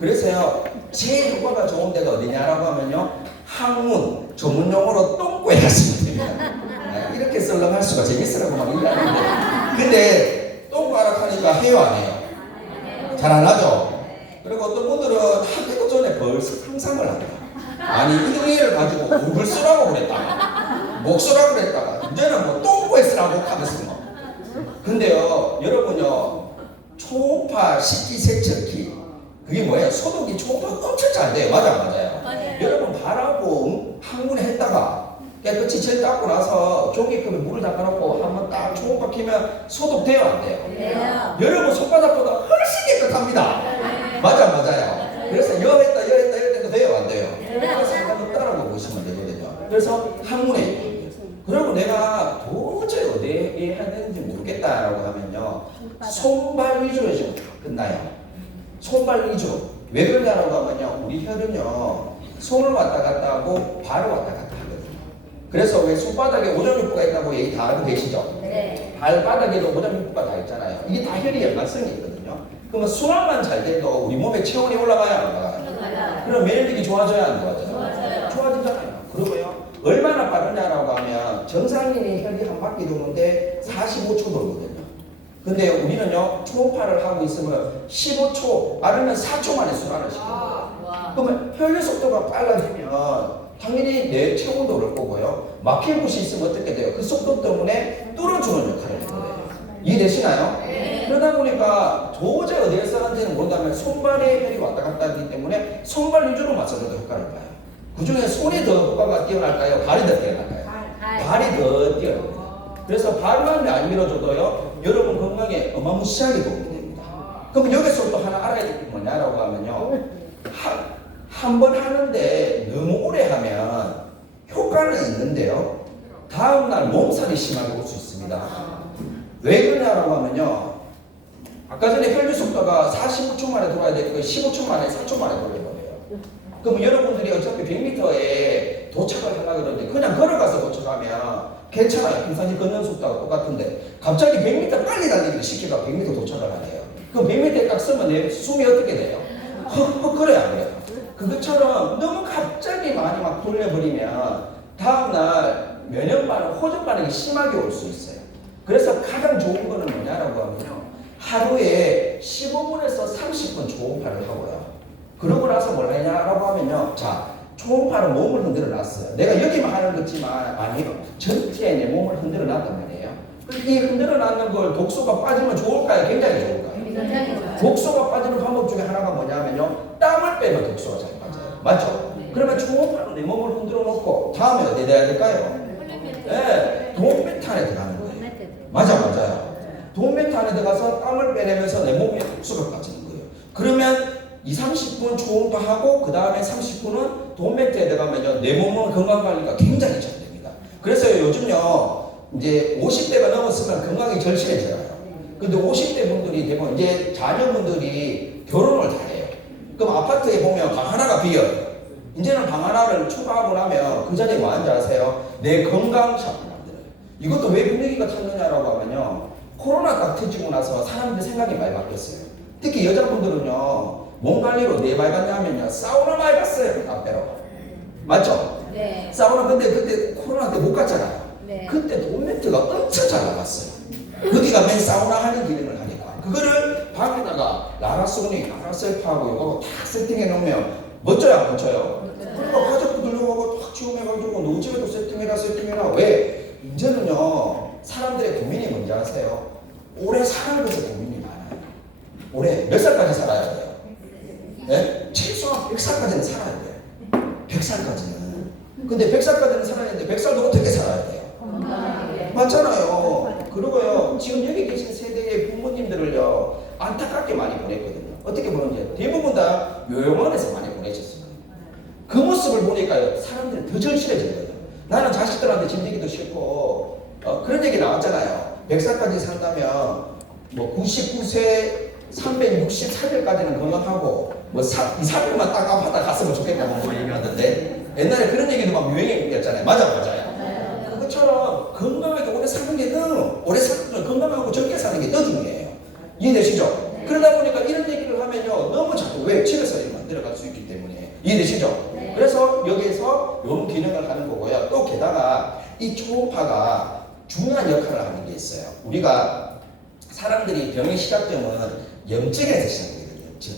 그래서요, 제일 효과가 좋은 데가 어디냐라고 하면요, 학문, 전문용어로 똥꼬에 하시면 됩니다. 네, 이렇게 썰렁할 수가 재밌으라고 막 얘기하는데, 근데 똥꼬하라 하니까 해요, 안 해요? 잘 안 하죠? 그리고 어떤 분들은 하기도 전에 벌써 상상을 한다. 아니, 이동희를 가지고 얼굴 쓰라고 그랬다가, 목 쓰라고 그랬다가, 이제는 뭐 똥꼬에 쓰라고 하면서 뭐. 근데요, 여러분요, 초음파 식기세척기, 그게 뭐예요? 소독이 초음파가 엄청 잘 돼요. 맞아요? 여러분, 발하고 항문에 했다가 깨끗이 젤 닦고 나서 종이컵에 물을 닦아놓고 한번 딱 초음파 키면 소독돼요, 안 돼요? 네. 여러분 손바닥보다 훨씬 깨끗합니다. 맞아요. 그래서 여했다 돼요, 안 돼요? 그래서 한번 따라가 보시면 되거든요. 그래서 항문에, 그리고 내가 도저히 어디에 해야 되는지 모르겠다라고 하면요, 손발 위주로 지금 다 끝나요. 손발 위주로. 왜 그러냐라고 하면요, 우리 혈은요, 손을 왔다 갔다 하고 발을 왔다 갔다 하거든요. 그래서 왜 손바닥에 오점육부가 있다고 얘기 다 알고 계시죠? 네. 발바닥에도 오점육부가 다 있잖아요. 이게 다 혈이 연관성이 있거든요. 그러면 순환만 잘 돼도 우리 몸에 체온이 올라가야 안 올라가요? 그럼免疫力 좋아져야 안 좋아져요? 좋아지잖아요. 그러고요, 얼마나 빠르냐라고 하면 정상인이 혈이 한 바퀴 도는데 45초 돌거든요. 근데 우리는요, 초음파를 하고 있으면 15초, 아니면 4초 만에 순환을 시켜요. 그러면 혈류 속도가 빨라지면 당연히 내 체온도 오를 거고요, 막힌 곳이 있으면 어떻게 돼요? 그 속도 때문에 뚫어주는 역할을 해요. 이해되시나요? 네. 그러다 보니까 도저히 어디에 써는지는 모른다면 손발에 혈이 왔다 갔다 하기 때문에 손발 위주로 맞춰줘도 효과를 봐요. 그 중에 손이 더 효과가 뛰어날까요? 발이 더 뛰어날까요? 발이 더 뛰어납니다. 그래서 발만 안 밀어줘도요, 여러분 건강에 어마무시하게 도움이 됩니다. 그럼 여기서 또 하나 알아야 될 게 뭐냐라고 하면요, 한 번 하는데 너무 오래 하면 효과는 있는데요, 다음날 몸살이 심하게 올 수 있습니다. 왜 그러냐라고 하면요, 아까 전에 혈류 속도가 45초 만에 돌아야 되는 거 15초 만에 4초 만에 돌려버려요. 그럼 여러분들이 어차피 100m에 도착을 하려고 그러는데 그냥 걸어가서 도착하면 괜찮아요. 평상시 걷는 속도가 똑같은데 갑자기 100m 빨리 달리기를 시키다가 100m 도착을 하네요. 그럼 100m에 딱 쓰면 내 숨이 어떻게 돼요? 헉헉거려요, 안 그래요? 그것처럼 너무 갑자기 많이 막 돌려버리면 다음날 면역 반응, 호전 반응이 심하게 올 수 있어요. 그래서 가장 좋은 거는 뭐냐라고 하면요, 하루에 15분에서 30분 초음파를 하고요, 그러고 나서 뭘 하냐라고 하면요, 자, 초음파로 몸을 흔들어 놨어요. 내가 여기만 하는 거지만 아니요, 전체에 내 몸을 흔들어 놨단 말이에요. 이 흔들어 놨는 걸 독소가 빠지면 좋을까요? 굉장히 좋을까요? 독소가 빠지는 방법 중에 하나가 뭐냐면요, 땀을 빼면 독소가 잘 빠져요. 맞죠? 그러면 초음파로 내 몸을 흔들어 놓고 다음에 어디에 대야 될까요? 네, 동메탄에 들어가는 거예요. 맞아요. 동메탄에 들어가서 땀을 빼내면서 내 몸에 독소가 빠지는 거예요. 그러면 30분 초음파하고 그 다음에 30분은 동메트에 들어가면요, 내 몸은 건강관리가 굉장히 잘 됩니다. 그래서 요즘요, 이제 50대가 넘었으면 건강이 절실해져요. 근데 50대 분들이 대부분 이제 자녀분들이 결혼을 다 해요. 그럼 아파트에 보면 방 하나가 비어요. 이제는 방 하나를 추가하고 나면 그 자리에 뭐 하는지 아세요? 내 건강 샵을 만들어요. 이것도 왜 분위기가 탔느냐라고 하면요, 코로나 딱 터지고 나서 사람들 생각이 많이 바뀌었어요. 특히 여자분들은요, 몸 관리로 내 말 같냐면요, 사우나 많이 갔어요. 담배로. 맞죠? 네. 사우나 근데 그때 코로나 때 못 갔잖아요. 네. 그때 돈멘트가 엄청 잘 나갔어요. 거기가 맨 사우나 하는 기능을 하니까. 그거를 방에다가 라라소닉, 라라셀프하고 이거 딱 세팅해 놓으면 멋져요, 안 멋져요? 그리고 가족들하고 딱 지원해가지고 너 집에도 세팅해라. 왜? 이제는요, 사람들의 고민이 뭔지 아세요? 오래 사는 것에 고민이 많아요. 올해 몇 살까지 살아야 돼요? 네? 최소한 100살까지는 살아야 돼요. 100살까지는. 근데 100살까지는 살아야 되는데 100살도 어떻게 살아야 돼요? 맞잖아요. 그리고요, 지금 여기 계신 세대의 부모님들을요, 안타깝게 많이 보냈거든요. 어떻게 보는지 대부분 다 요양원에서 많이 보내셨어요. 그 모습을 보니까요, 사람들이 더 절실해졌거든요. 나는 자식들한테 짐지기도 싫고, 그런 얘기 나왔잖아요. 100살까지 산다면 뭐 99세 364일까지는 건강하고 뭐 2~3일만 딱 아파다 갔으면 좋겠다고 얘기하던데, 옛날에 그런 얘기도 막 유행이었잖아요. 맞아요. 그것처럼 건강하게 오래 사는 게 더, 오래 사는 건강하고 적게 사는 게 더 중요해요. 이해되시죠? 그러다 보니까 이런 얘기를 하면요, 너무 자꾸 왜 집에서 들어갈 수 있기 때문에. 이해되시죠? 네. 그래서 여기에서 이런 기능을 하는 거고요. 또 게다가 이 초음파가 중요한 역할을 하는 게 있어요. 우리가 사람들이 병의 시작점은 염증에서 시작되거든요. 염증.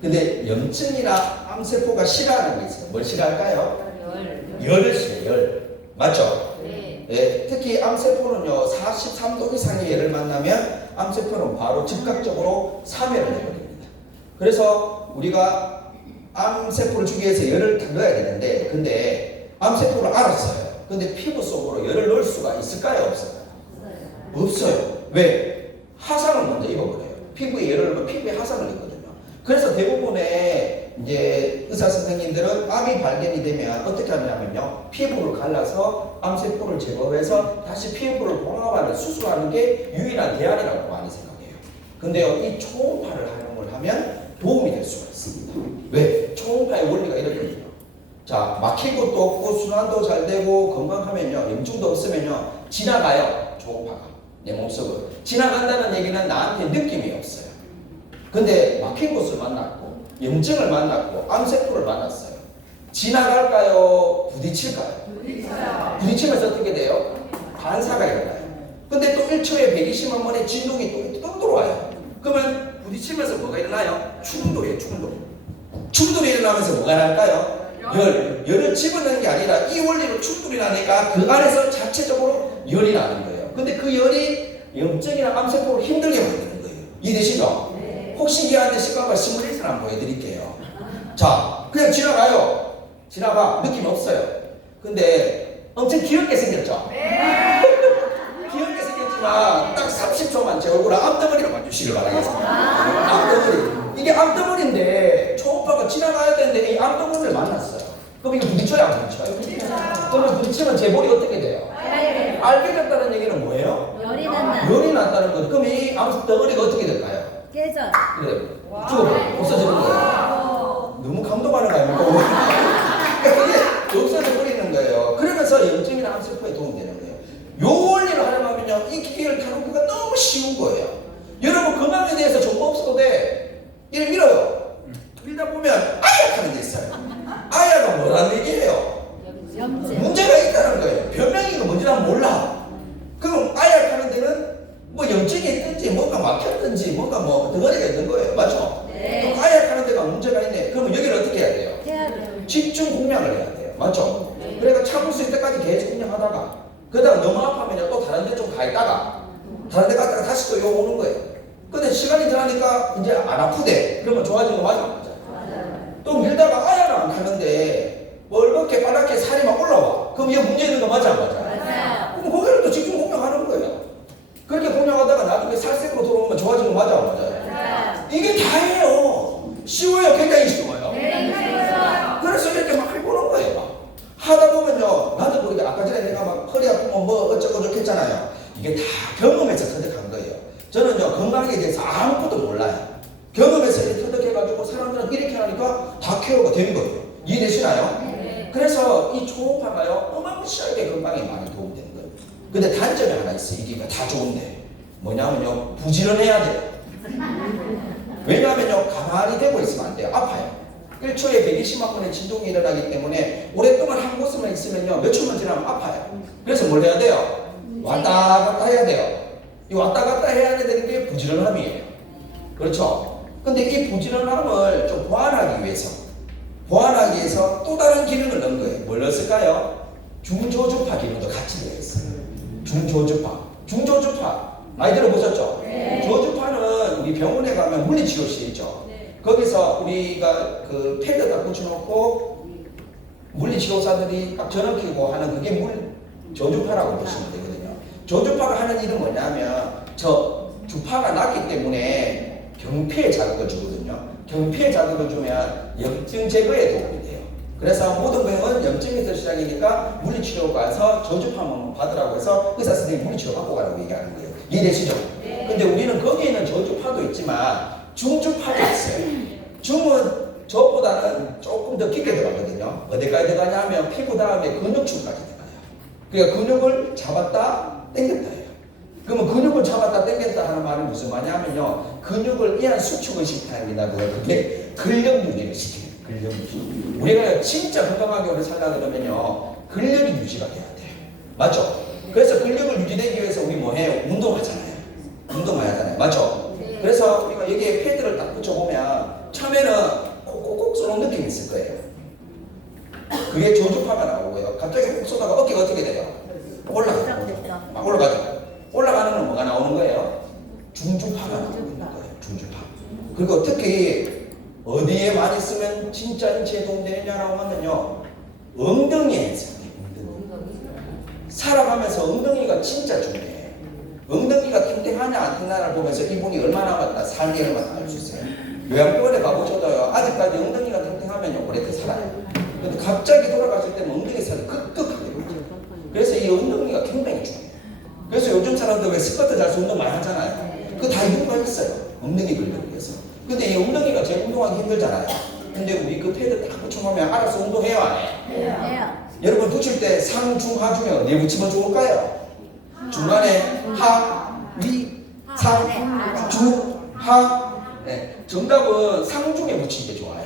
근데 염증이나 암세포가 싫어하는 게 있어요. 뭘 싫어할까요? 열을 싫어해요. 열. 맞죠? 네. 네. 특히 암세포는요, 43도 이상의 열을 만나면 암세포는 바로 즉각적으로 사멸을 해버립니다. 그래서 우리가 암세포를 주기 위해서 열을 다 넣어야 되는데, 근데 암세포를 알았어요. 근데 피부 속으로 열을 넣을 수가 있을까요? 없을까요? 없어요. 왜? 화상을 먼저 입어버려요. 피부에 열을 넣으면 피부에 화상을 입거든요. 그래서 대부분의 이제 의사 선생님들은 암이 발견이 되면 어떻게 하냐면요, 피부를 갈라서 암세포를 제거해서 다시 피부를 봉합하는 수술하는 게 유일한 대안이라고 많이 생각해요. 근데요, 이 초음파를 활용을 하면 도움이 될 수가 있습니다. 왜? 초음파의 원리가 이렇거든요. 자, 막힐 것도 없고 순환도 잘 되고 건강하면요, 염증도 없으면요, 지나가요. 초음파가 내 몸속으로 지나간다는 얘기는 나한테 느낌이 없어요. 근데 막힌 곳을 만났고 염증을 만났고 암세포를 만났어요. 지나갈까요? 부딪힐까요? 부딪혀요. 부딪히면서 어떻게 돼요? 반사가 일어나요. 근데 또 1초에 120만 번의 진동이 또 들어와요. 그러면 부딪히면서 뭐가 일어나요? 충돌이에요. 충돌이 일어나면서 뭐가 날까요? 열을 집어넣는 게 아니라 이 원리로 충돌이 나니까 그 안에서 자체적으로 열이 나는 거예요. 근데 그 열이 염증이나 암세포를 힘들게 만드는 거예요. 이해되시죠? 네. 혹시 이해하는 시간과 시뮬레이션 한번 보여드릴게요. 자, 그냥 지나가요. 지나가. 느낌 없어요. 근데 엄청 귀엽게 생겼죠? 네. 귀엽게 생겼지만 딱 30초만 제 얼굴을 암덩어리로 봐주시길 바라겠습니다. 암덩어리. 이게 암덩어리인데 초음파가 지나가야 되는데 이 암덩어리를 만났어요. 그럼 이거 부딪혀야 안 부딪혀요? 그러면 부딪히면 제 볼이 어떻게 돼요? 알게 됐다는 얘기는 뭐예요? 열이 난다. 열이 났다는 거죠. 그럼 이 암덩어리가 어떻게 될까요? 깨져. 그래. 죽어버려. 없어지는 거예요. 너무 감동하는 거 아닙니까? 그게 없어져 버리는 거예요. 그러면서 염증이나 암세포에 도움이 되는 거예요. 요 원리를 활용하면요, 이 기계를 다루기가 너무 쉬운 거예요. 여러분 건강에 대해서 정보 없어도 돼. 이를 밀어요. 밀다 보면 아약 하는 게 있어요. 아야가 뭐라는 얘기예요? 문제가 있다는 거예요. 변명이가 뭔지 난 몰라. 그럼 아약 하는 데는 뭐 염증이 있든지 뭔가 막혔든지 뭔가 뭐 덩어리가 있는 거예요. 맞죠? 네. 그럼 아약 하는 데가 문제가 있네. 그러면 여기를 어떻게 해야 돼요? 집중 공략을 해야 돼요. 맞죠? 네. 그러니까 참을 수 있을 때까지 계속 공략하다가 그러다가 너무 아파면 또 다른 데 좀 가 있다가 다른 데 갔다가 다시 또 요 오는 거예요. 근데 시간이 지나니까 이제 안 아프대. 그러면 좋아진 거 맞아? 또 밀다가 아야는 안 가는데 멀겋게 빨갛게 살이 막 올라와. 그럼 이게 문제 있는 거 맞아 안 맞아? 맞아요. 그럼 거기를 또 집중 공략하는 거예요. 그렇게 공략하다가 나중에 살색으로 돌아오면 좋아진 거 맞아 안 맞아요? 맞아요. 이게 다예요. 쉬워요? 굉장히 쉬워요? 네, 쉬워요. 그래서 이렇게 막 해보는 거예요. 하다 보면요, 나도 모르게 아까 전에 내가 막 허리 아프면 뭐 어쩌고 저쩌고 했잖아요. 이게 다 경험에서 터득한 거예요. 저는요, 건강에 대해서 아무것도 몰라요. 경험에서 이렇게 터득해가지고 사람들은 이렇게 하니까 다 케어가 된 거예요. 이해되시나요? 네. 그래서 이 초음파가요, 어마무시하게 건강에 많이 도움이 되는 거예요. 근데 단점이 하나 있어요. 이게 다 좋은데 뭐냐면요, 부지런해야 돼요. 왜냐하면요, 가만히 되고 있으면 안 돼요. 아파요. 1초에 120만 번의 진동이 일어나기 때문에 오랫동안 한 곳에만 있으면요, 몇 초만 지나면 아파요. 그래서 뭘 해야 돼요? 왔다 갔다 해야 돼요. 이 왔다 갔다 해야 되는 게 부지런함이에요. 그렇죠? 근데 이 부지런함을 좀 보완하기 위해서 또 다른 기능을 넣은 거예요. 뭘 넣었을까요? 중저주파 기능도 같이 되어 있어요. 중저주파 많이 들어보셨죠? 네. 저주파는 우리 병원에 가면 물리치료실 있죠? 네. 거기서 우리가 그 패드 다 붙여놓고 물리치료사들이 딱 전원 켜고 하는 그게 저주파라고 보시면 되거든요. 저주파가 하는 일은 뭐냐면 저 주파가 낮기 때문에 경피에 자극을 주거든요. 경피에 자극을 주면 염증 제거에 도움이 돼요. 그래서 모든 병은 염증에서 시작이니까 물리치료 가서 저주파만 받으라고 해서 의사 선생님이 물리치료 받고 가라고 얘기하는 거예요. 이해되시죠? 네. 근데 우리는 거기에는 저주파도 있지만 중주파도 있어요. 중은 저보다는 조금 더 깊게 들어가거든요. 어디까지 들어가냐 하면 피부 다음에 근육층까지 들어가요. 그러니까 근육을 잡았다 당겼다 해요. 그러면 근육을 잡았다 당겼다 하는 말은 무슨 말이냐면요, 근육을 이한 수축을 시키는 게 아니라 그게 근력 유지를 시키는 근력 유지. 우리가 진짜 건강하게 오래 살려고 그러면요, 근력이 유지가 돼야 돼요. 맞죠? 그래서 근력을 유지되기 위해서 우리 뭐 해요? 운동하잖아요. 운동해야 하잖아요. 맞죠? 그래서 우리가 여기에 패드를 딱 붙여보면 처음에는 콕콕콕 쏘는 느낌이 있을 거예요. 그게 저주파가 나오고요. 갑자기 콕 쏘다가 어깨가 어떻게 돼요? 올라가요. 막 올라가죠. 올라가는 건 뭐가 나오는 거예요? 중주파가 나오는 거예요. 중주파. 그리고 특히 어디에 많이 쓰면 진짜 인체에 도움되느냐라고 하면요, 엉덩이에 써요. 살아가면서 엉덩이가 진짜 중요해요. 엉덩이가 탱탱하냐 안 탱탱하냐를 보면서 이분이 얼마나 맞다 살기 얼마나 알 수 있어요. 요양병원에 가보셔도요, 아직까지 엉덩이가 탱탱하면 오래 더 살아요. 근데 갑자기 돌아가실 때는 엉덩이 살이 급격하게 돌아요. 그래서 이 엉덩이가 굉장히 중요해요. 그래서 요즘 사람들 왜 스쿼트 잘서 운동 많이 하잖아요. 그거 다 이유가 있어요. 엉덩이 근력을 위해서. 근데 이 엉덩이가 제일 운동하기 힘들잖아요. 근데 우리 그 패드 딱 붙여보면 알아서 운동해요, 안 해요? 해요. 여러분 붙일 때 상, 중, 하 중에 어디에 붙이면 좋을까요? 중간에 하, 위, 상, 중, 하. 네, 정답은 상중에 붙이는 게 좋아요.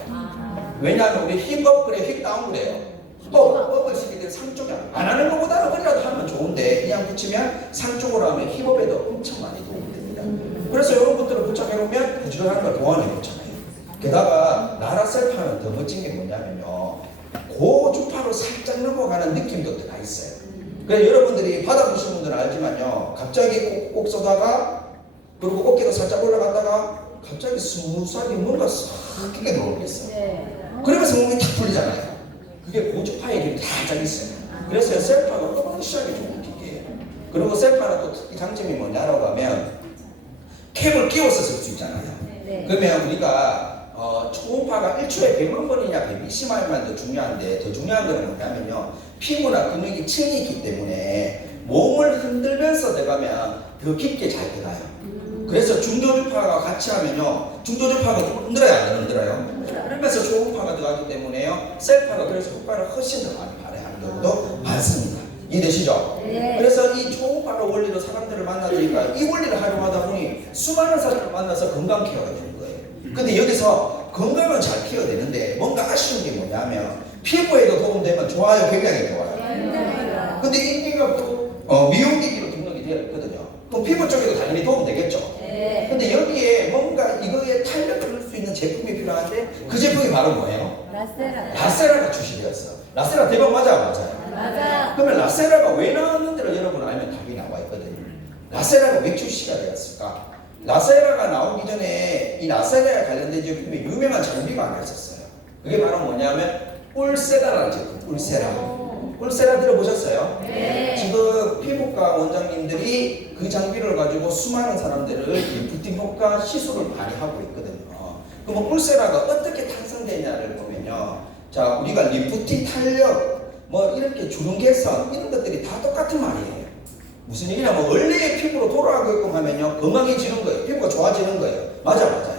왜냐하면 우리 힙업 그래, 힙다운 그래요. 업을 시킬 때 상쪽에 안 하는 것보다는 어디라도 하면 좋은데 그냥 붙이면 상쪽으로 하면 힙업에도 엄청 많이 도움이 됩니다. 그래서 이런 것들을 붙여놓으면 부지런한 걸 보완해 놓잖아요. 게다가 나라 셀프하면 더 멋진 게 뭐냐면요, 고주파로 살짝 넘어가는 느낌도 들어가 있어요. 그래서 여러분들이 받아보신 분들은 알지만요, 갑자기 꼭 쏘다가 그리고 어깨가 살짝 올라갔다가 갑자기 스무스하게 뭔가 싹 끼게 들어오겠어요. 그러면서 몸이 탁 풀리잖아요. 그게 고주파의 길이 살짝 있어요. 그래서 셀파가 어마무시하게 좋은 기계예요. 그리고 셀파는 또 특히 장점이 뭐냐라고 하면 캡을 끼워서 쓸 수 있잖아요. 그러면 우리가 초음파가 1초에 100만 번이냐 120만이면 더 중요한데, 더 중요한 건 뭐냐면요, 피부나 근육이 층이 있기 때문에 몸을 흔들면서 들어가면 더 깊게 잘 들어가요. 그래서 중저주파가 같이 하면요, 중저주파가 흔들어요, 안 흔들어요? 그러면서 초음파가 들어가기 때문에요, 셀파가 그래서 효과를 훨씬 더 많이 발휘하는 경우도 많습니다. 이해되시죠? 네. 그래서 이 초음파로 원리로 사람들을 만나니까 이 원리를 활용하다 보니 수많은 사람을 만나서 건강 케어가 되는 거예요. 근데 여기서 건강은 잘 케어되는데 뭔가 아쉬운 게 뭐냐면 피부에도 도움되면 좋아요, 굉장히 좋아요. 근데 인기가 또 미용기기로 등록이 되어 있거든요. 그럼 피부 쪽에도 당연히 도움되겠죠. 근데 여기에 뭔가 이거에 탄력을 넣을 수 있는 제품이 필요한데 그 제품이 바로 뭐예요? 라세라가 출시되었어. 라세라 대박 맞아? 맞아. 그러면 라세라가 왜 나왔는지를 여러분 알면 답이 나와 있거든요. 라세라가 왜 출시가 되었을까? 라세라가 나오기 전에 이 라세라에 관련된 제품에 유명한 장비가 하나 있었어요. 그게 바로 뭐냐면 울세라라는 제품. 울세라 들어보셨어요? 네. 지금 피부과 원장님들이 그 장비를 가지고 수많은 사람들을 리프팅 효과 시술을 많이 하고 있거든요. 그럼 울세라가 어떻게 탄생되냐를 보면요, 자, 우리가 리프팅, 탄력, 뭐 이렇게 주름 개선 이런 것들이 다 똑같은 말이에요. 무슨 얘기냐면 원래의 피부로 돌아가게끔 하면요, 건강해지는 거예요. 피부가 좋아지는 거예요. 맞아요.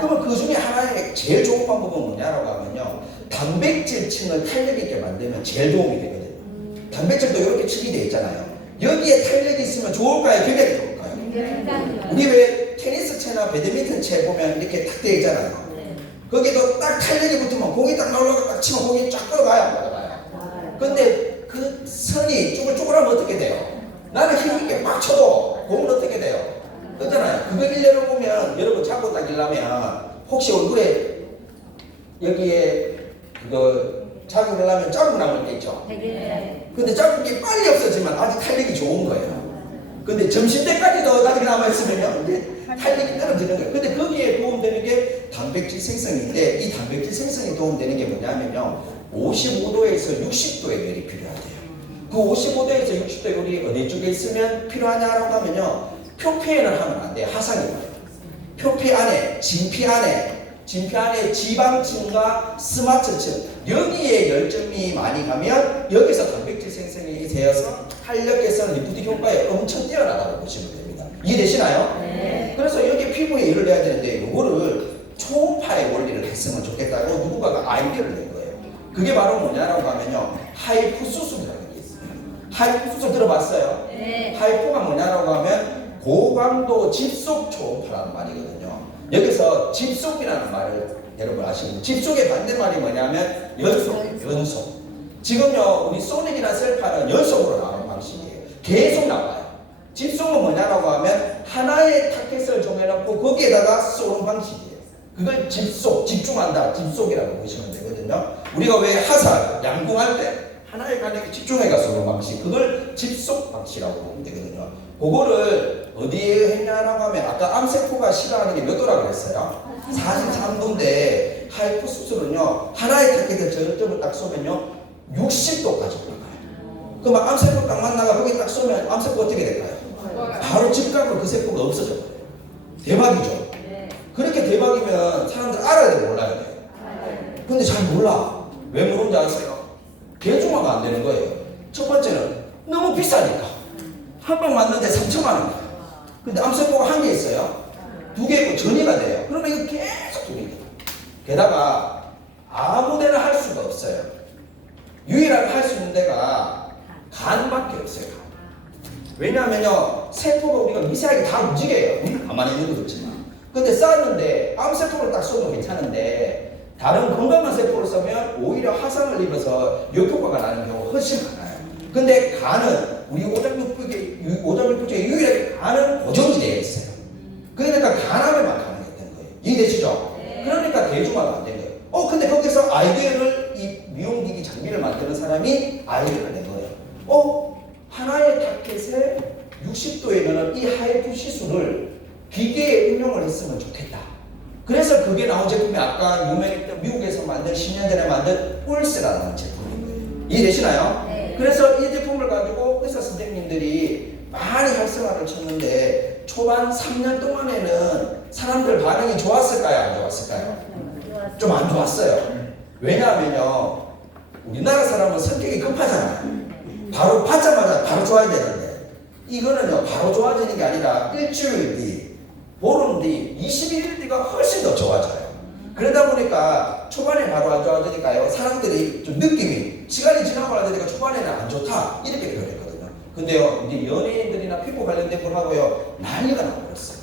그러면 그 중에 하나의 제일 좋은 방법은 뭐냐라고 하면요, 단백질층을 탄력 있게 만들면 제일 도움이 되거든요. 단백질도 이렇게 층이 되어 있잖아요. 여기에 탄력이 있으면 좋을까요? 굉장히 좋을까요? 우리 왜 테니스 채나 배드민턴 채 보면 이렇게 딱 되어 있잖아요. 거기도 딱 탄력이 붙으면 공이 딱 날아가 딱 치면 공이 쫙 끌어가요. 근데 그 선이 쭈글쭈글하면 어떻게 돼요? 나는 힘있게 막 쳐도 공은 어떻게 돼요? 그렇잖아요. 그거 일례로 보면 여러분 자고 다니려면 혹시 얼굴에 여기에 그거 자극을 하면 자국 남을 때 있죠? 근데 자국이 빨리 없어지면 아직 탄력이 좋은 거예요. 근데 점심때까지도 자국이 남아있으면요, 이제 탄력이 떨어지는 거예요. 근데 거기에 도움되는 게 단백질 생성인데, 이 단백질 생성이 도움되는 게 뭐냐면요, 55도에서 60도의 열이 필요하대요. 그 55도에서 60도 열이 어디 쪽에 있으면 필요하냐라고 하면요, 표피에는 하면 안 돼요. 하상이 와요. 표피 안에, 진피 안에 지방층과 스마트층, 여기에 열점이 많이 가면 여기서 단백질 생성이 되어서 탄력 개선, 리프팅 효과에 엄청 뛰어나다고 보시면 됩니다. 이해되시나요? 네. 그래서 여기 피부에 열을 내야 되는데 이거를 초음파의 원리를 했으면 좋겠다고 누군가가 아이디어를 낸 거예요. 그게 바로 뭐냐라고 하면요, 하이프수술이라는 게 있어요. 하이프수술 들어봤어요? 네. 하이프가 뭐냐라고 하면 고강도 집속 초음파라는 말이거든요. 여기서 집속이라는 말을 여러분 아시고 집속의 반대말이 뭐냐면 연속. 지금요 우리 소닉이나 셀파는 연속으로 나오는 방식이에요. 계속 나와요. 집속은 뭐냐라고 하면 하나의 타켓을 정해놓고 거기에다가 쏘는 방식이에요. 그걸 집중한다, 집속이라고 보시면 되거든요. 우리가 왜 화살, 양궁할 때 하나의 간에 집중해가 쏘는 방식, 그걸 집속 방식이라고 보면 되거든요. 그거를 어디에 했냐라고 하면 아까 암세포가 싫어하는 게 몇 도라고 그랬어요? 43도인데 하이포스술은요 하나의 타켓을 저점을 딱 쏘면요 60도까지 올라가요. 그럼 암세포 딱 만나가 거기 딱 쏘면 암세포 어떻게 될까요? 바로 즉각으로 그 세포가 없어져 버려요. 대박이죠. 그렇게 대박이면 사람들 알아야 돼, 몰라야 돼? 근데 잘 몰라. 왜 모르는지 아세요? 대중화가 안 되는 거예요. 첫 번째는 너무 비싸니까. 한 방 맞는데 3천만 원이에요. 근데 암세포가 한 개 있어요. 두 개 있고 전이가 돼요. 그러면 이거 계속 돌리게 돼요. 게다가 아무 데나 할 수가 없어요. 유일하게 할 수 있는 데가 간밖에 없어요. 간. 왜냐하면요 세포가 우리가 미세하게 다 움직여요. 우리는 가만히 있는 거 좋지만. 근데 쌌는데 암세포를 딱 쏘면 괜찮은데 다른 건강한 세포를 쏘면 오히려 화상을 입어서 역효과가 나는 경우가 훨씬 많아요. 근데 간은 우리 오장육부 중에 유일하게 간은 고정이 되어 있어요. 그러니까 간암에만 가능했던 거예요. 이해되시죠? 그러니까 대중화가 안 된 거예요. 근데 거기서 아이디어를 이 미용기기 장비를 만드는 사람이 아이디어를 낸 거예요. 하나의 타켓에 60도에는 이 하이프 시술을 기계에 응용을 했으면 좋겠다. 그래서 그게 나온 제품이 아까 유명했던 미국에서 만든 10년 전에 만든 울세라는 제품인 거예요. 이해되시나요? 네. 그래서 이 제품을 가지고 의사 선생님들이 많이 활성화를 쳤는데 초반 3년 동안에는 사람들 반응이 좋았을까요? 안 좋았을까요? 좀 안 좋았어요. 왜냐하면요 우리나라 사람은 성격이 급하잖아요. 바로 받자마자 바로 좋아야 되는데 이거는요 바로 좋아지는 게 아니라 일주일 뒤, 보름 뒤, 21일 뒤가 훨씬 더 좋아져요. 그러다 보니까 초반에 바로 안 좋아지니까요 사람들이 좀 느낌이 시간이 지나고 나니까 초반에는 안 좋다 이렇게 표현했거든요. 근데요 이제 연예인들이나 피부 관련된 걸 하고요 난리가 나버렸어요.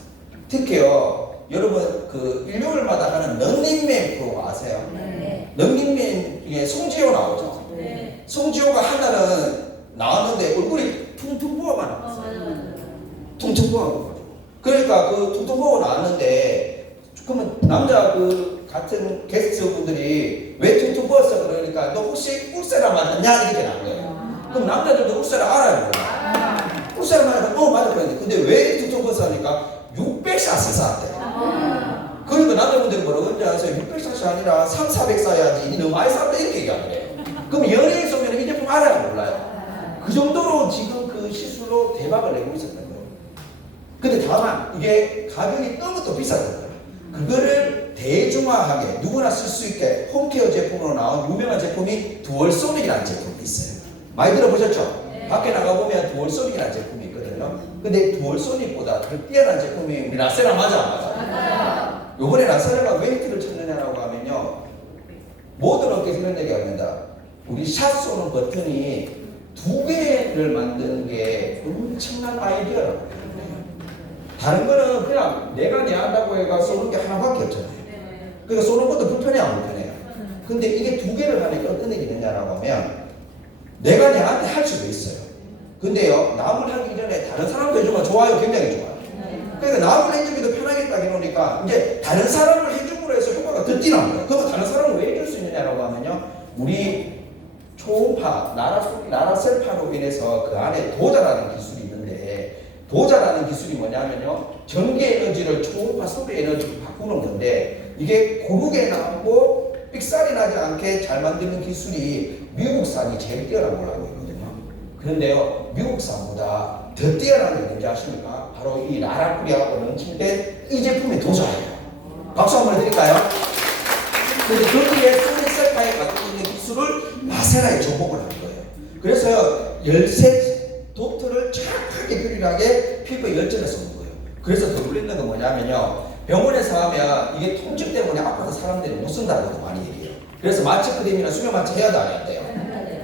특히요 여러분 그 일요일마다 하는 런닝맨 프로 아세요? 네. 런닝맨 중에 송지효 나오죠. 네. 송지효가 하나는 나왔는데 얼굴이 퉁퉁 부어가 나왔어요. 퉁퉁 부어. 그러니까 그 퉁퉁 부어 나왔는데 그러면 남자 그 같은 게스트분들이 왜 퉁퉁 부었어 그러니까 너 혹시 울세라 맞았냐 이렇게 나온 거예요. 그럼 남자들도 울세라 알아요 몰라요? 울세라 맞았어? 맞아 그랬는데 근데 왜 퉁퉁 부었어 하니까 600샷을 쐈대요. 그러니까 남자분들이 뭐라고 하는지 아세요? 600샷이 아니라 300, 400 쏴야지 너무 많이 쐈다 이렇게 얘기하는 거예요. 그럼 연예인 쏘면 이 제품 알아요 몰라요? 그 정도로 지금 그 시술로 대박을 내고 있었던 거예요. 근데 다만 이게 가격이 너무 또 비쌌던 거예요. 그거를 대중화하게 누구나 쓸 수 있게 홈케어 제품으로 나온 유명한 제품이 두얼소닉이라는 제품이 있어요. 많이 들어보셨죠? 네. 밖에 나가보면 두얼소닉이라는 제품이 있거든요. 근데 두얼소닉보다 더 뛰어난 제품이 우리 라세라 맞아 안 맞아? 맞아요. 요번에 라세라가 왜 히트를 쳤느냐라고 하면요 모든 업계에서 이런 얘기 합니다. 우리 샷 쏘는 버튼이 두 개를 만드는 게 엄청난 아이디어라고 해요. 다른 거는 그냥 내가 내한다고 해가 쏘는 게 하나밖에 없잖아요. 그러니까 쏘는 것도 불편해요, 안 불편해요? 근데 이게 두 개를 하니까 어떤 얘기 되냐라고 하면 내가 내한테 할 수도 있어요. 근데요, 남을 하기 전에 다른 사람도 해주면 좋아요, 굉장히 좋아요. 그러니까 남을 해주기도 편하겠다 해놓으니까 이제 다른 사람을 해줌으로 해서 효과가 더 뛰는 거예요. 그러면 다른 사람을 왜 해줄 수 있느냐라고 하면요, 우리 초음파, 나라셀파로 인해서 그 안에 도자라는 기술이 있는데 도자라는 기술이 뭐냐면요 전기 에너지를 초음파 소리 에너지로 바꾸는 건데 이게 고르게 나오고 삑살이 나지 않게 잘 만드는 기술이 미국산이 제일 뛰어난 거라고 있거든요. 그런데요 미국산보다 더 뛰어난 게 뭔지 아십니까? 바로 이 나라코리아하고 런칭된 이 제품의 도자예요. 박수 한번 해드릴까요? 근데 거기에 소니셀파에 갖고 있는 기술을 라세라에 접목을 한 거예요. 그래서 열쇠 도트를 정확하게 균일하게 피부에 열점에 쏘는 거예요. 그래서 더 놀라는 건 뭐냐면요 병원에서 하면 이게 통증 때문에 아파서 사람들이 못 쓴다고 많이 얘기해요. 그래서 마취 크림이나 수면 마취 해야 돼 안 해야 돼요?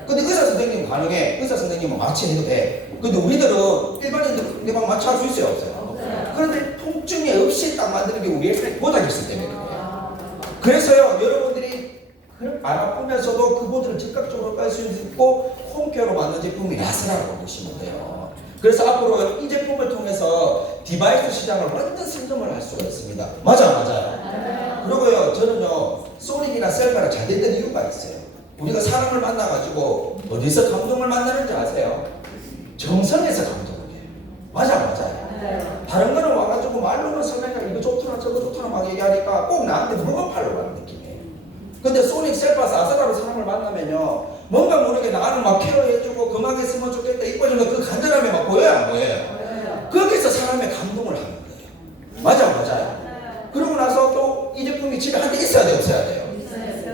근데 의사 선생님 가능해. 의사 선생님은 마취해도 돼. 근데 우리들은 일반인들은 내가 마취할 수 있어요 없어요? 그런데 통증이 없이 딱 만드는 게 우리의 보다 기술 때문에 그래요. 그래서요, 여러분들이 안 아프면서도 그분들은 즉각적으로 깔 수 있고 홈케어로 만든 제품이 라스라고 보시면 돼요. 그래서 앞으로 이 제품을 통해서 디바이스 시장을 완전 선점을 할 수가 있습니다. 맞아요. 그리고요, 저는요, 소닉이나 셀카가 잘 됐던 이유가 있어요. 우리가 사람을 만나가지고 어디서 감동을 만나는지 아세요? 정성에서 감동을 해요. 맞아요. 다른 거는 와가지고 말로는 설명해, 이거 좋더라 저거 좋더라 막 얘기하니까 꼭 나한테 물건 팔러 가는 느낌이에요. 근데 소닉, 셀파, 사사라로 사람을 만나면요, 뭔가 모르게 나를 막 케어해주고 건강했으면 좋겠다, 이뻐진 거 그 간절함이 막 보여요, 안 보여요? 거기서 사람의 감동을 하는 거예요. 맞아요. 그러고 나서 또 이 제품이 집에 한 대 있어야 돼요, 없어야 돼요?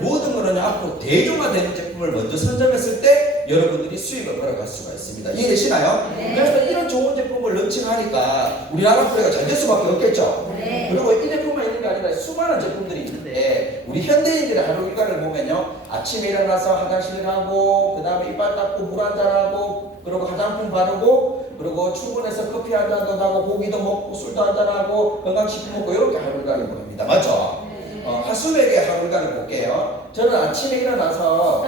모든 거는 앞으로 대중화되는 제품을 먼저 선점했을 때 여러분들이 수익을 벌어갈 수가 있습니다. 이해되시나요? 그래서 이런 좋은 제품을 런칭하니까 우리나라 프로가 잘 될 수밖에 없겠죠. 그리고 이 제품만 있는 게 아니라 수많은 제품들이 있는데 우리 현대인들의 하루 일과를 보면요, 아침에 일어나서 화장실 가고 그 다음에 이빨 닦고 물 한잔 하고 그리고 화장품 바르고 그리고 출근해서 커피 한 잔 더 하고 고기도 먹고 술도 한잔 하고 건강식품 먹고 이렇게 하루 일과를 보냅니다. 맞죠? 하수맥의 하루 일과를 볼게요. 저는 아침에 일어나서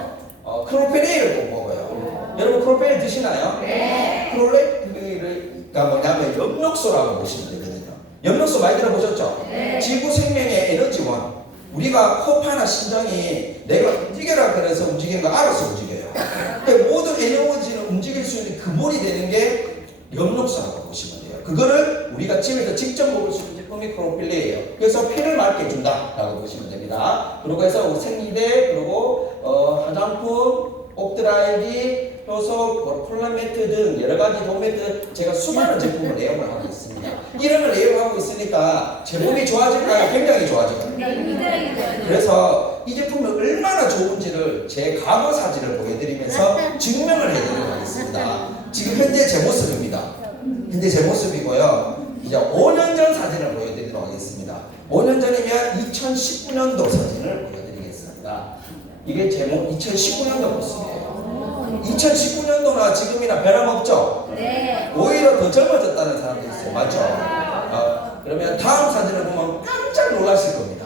크로페니를 꼭 먹어요. 여러분 크로페니 드시나요? 네. 크로페니가 뭐냐면 엽록소라고 보시면 되거든요. 엽록소 많이 들어보셨죠? 네. 지구 생명의 에너지원. 우리가 호파나 심장이 내가 움직여라 그래서 움직이는 거 알아서 움직여요. 근데 모든 에너지는 움직일 수 있는 근본이 되는 게 엽록소라고 보시면 돼요. 그거를 우리가 집에서 직접 먹을 수 있는 제품이 크로필리예요. 그래서 피를 맑게 준다라고 보시면 됩니다. 그리고 해서 생리대, 그리고 화장품, 옵드라이기, 효소, 콜라 매트 등 여러 가지 도움 매트 제가 수많은 제품을 내용을 하고 있습니다. 이런 걸 내용하고 있으니까 제 몸이 좋아질까요? 굉장히 좋아져요. 그래서 이 제품이 얼마나 좋은지를 제 과거 사진을 보여드리면서 증명을 해드리도록 하겠습니다. 지금 현재 제 모습입니다. 현재 제 모습이고요. 이제 5년 전 사진을 보여드리도록 하겠습니다. 5년 전이면 2019년도 사진을 보여드리겠습니다. 이게 제목 2019년도 모습이에요. 2019년도나 지금이나 변함없죠? 네. 오히려 더 젊어졌다는 사람도 있어요. 맞죠? 그러면 다음 사진을 보면 깜짝 놀라실 겁니다.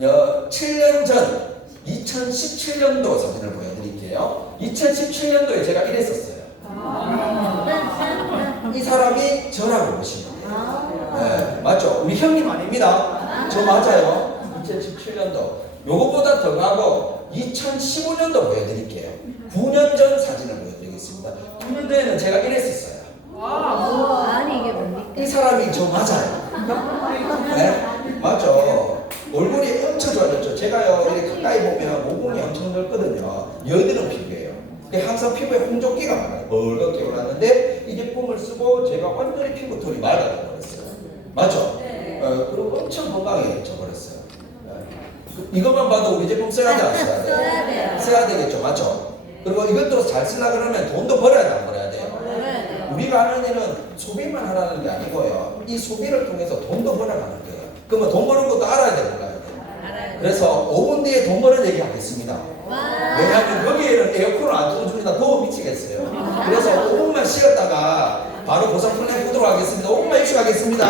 7년 전 2017년도 사진을 보여드릴게요. 2017년도에 제가 이랬었어요. 이 사람이 저라고 보시면 돼요. 네, 맞죠? 우리 형님 아닙니다. 저 맞아요. 2017년도. 요거보다 더 가고 2015년도 보여드릴게요. 9년 전 사진을 보여드리겠습니다. 9년 전에는 제가 이랬었어요. 아니 이게 뭡니까? 이 사람이 저 맞아요. 네? 맞죠? 얼굴이 엄청 좋아졌죠. 제가요 이렇게 가까이 보면 모공이 엄청 넓거든요. 여드름 피부예요. 항상 피부에 홍조기가 많아요. 멀겋게 올랐는데 이 제품을 쓰고 제가 완전히 피부 톤이 맑아져 버렸어요. 맞죠? 그리고 엄청 건강해져 버렸어요. 이것만 봐도 우리 제품 써야 돼, 안 써야 돼? 써야 돼요. 써야 되겠죠, 맞죠? 그리고 이것도 잘 쓰려 그러면 돈도 벌어야 돼, 안 벌어야 돼요? 우리가 하는 일은 소비만 하라는 게 아니고요. 이 소비를 통해서 돈도 벌어가는 거예요. 그러면 돈 버는 것도 알아야 돼, 몰라야 돼? 그래서 5분 뒤에 돈 버는 얘기 하겠습니다. 왜냐하면 여기에는 에어컨을 안 틀어주니까 더워 미치겠어요. 그래서 5분만 쉬었다가 바로 보상 플랜 보도록 하겠습니다. 5분만 휴식하겠습니다.